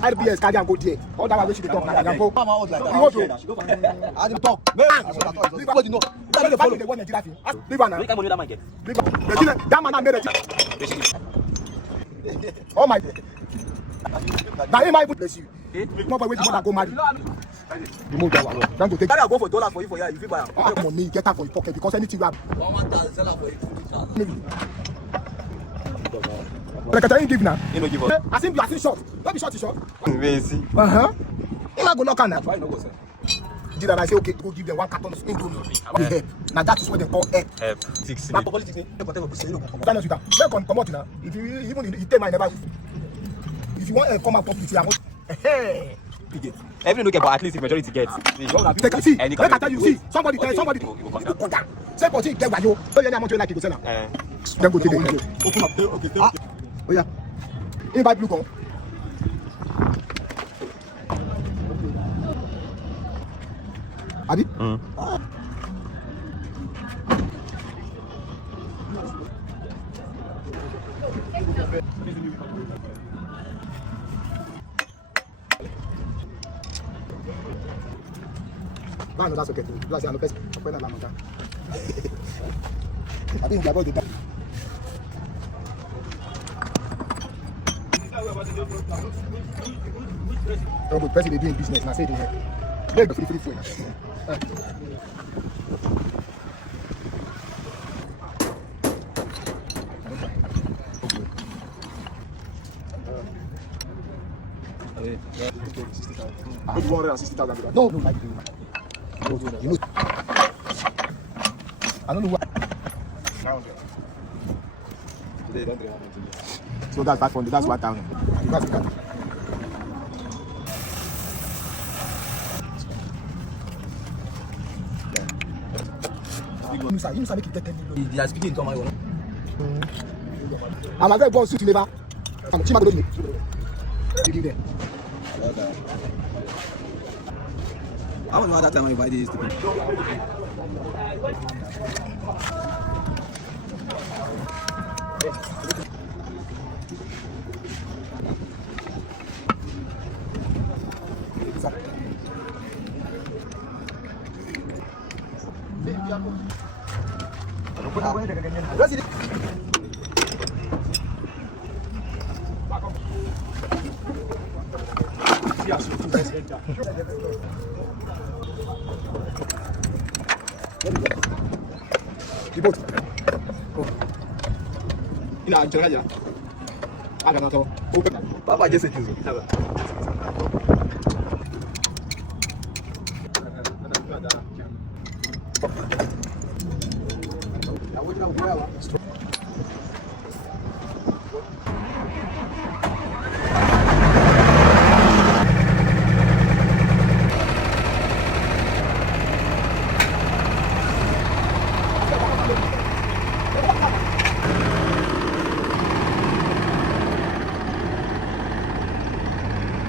RBS carry and go there. All that way she dey talk na go. Mama was like, You want to? I didn't talk. Nobody know. They follow the one Nigeria thing. Leave one now. Look how money that man get. That man made it. Oh my. Now he might bless you. Nobody wait more go marry. You move that one. Don't go take. Carry go for dollars for you for here. You fit buy am. Money get out for your pocket because anything you have. 1,000 seller for you. Like I tell you, give now. You no give us. I think you are short. Don't be short, short. Wait, see. You not go knock on that. Why not go sir? Did I say okay? Go give them 1 carton of indomie. Help. Now that is what they call help. Help. 6. But politics, whatever. Come out now. If you even you take my never. If you want to come out talk with you, hey. Everyone look about at least the majority gets. See, let I tell you, see, somebody tell somebody. Say for get why you. Don't you know how much you like it, go sell now. Then go take the intro. Open up. Okay. Oh yeah. Invite blue con. Abi? No, that's okay. That's the best. I think they are about the time. Oh, good person, they doing business. Now say they have. They're free food. $160,000. No, like you know. I don't know what. So that's 500. That's 1,000. That's the card. You make it 10 million. They are speaking to my own. I'm a very boss suit never. I'm Chima Godoni. You give them. I don't know that time I buy this to people. Papa just said you.